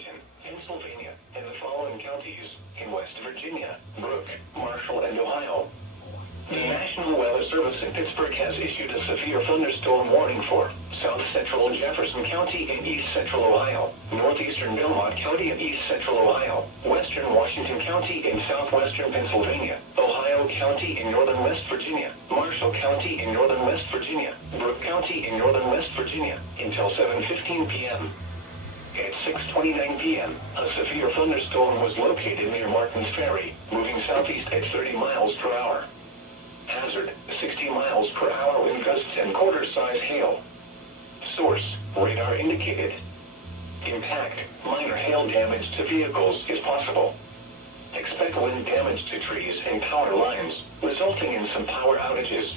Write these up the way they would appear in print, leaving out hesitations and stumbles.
Washington, Pennsylvania, and the following counties in West Virginia, Brooke, Marshall, and Ohio. The National Weather Service in Pittsburgh has issued a severe thunderstorm warning for south central Jefferson County and east central Ohio, northeastern Belmont County and east central Ohio, western Washington County and southwestern Pennsylvania, Ohio County in northern West Virginia, Marshall County in northern West Virginia, Brooke County in northern West Virginia, until 7:15 p.m. At 6:29 p.m., a severe thunderstorm was located near Martins Ferry, moving southeast at 30 miles per hour. Hazard, 60 miles per hour wind gusts and quarter-size hail. Source, radar indicated. Impact, minor hail damage to vehicles is possible. Expect wind damage to trees and power lines, resulting in some power outages.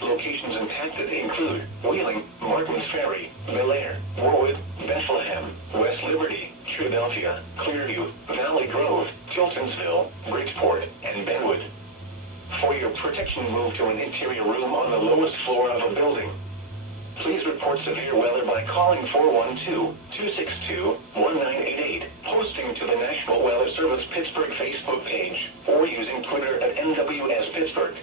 Locations impacted include Wheeling, Martins Ferry, Bellaire, Warwood, Bethlehem, West Liberty, Philadelphia, Clearview, Valley Grove, Chiltonsville, Bridgeport, and Benwood. For your protection, move to an interior room on the lowest floor of a building. Please report severe weather by calling 412-262-1988, posting to the National Weather Service Pittsburgh Facebook page, or using Twitter at NWS Pittsburgh.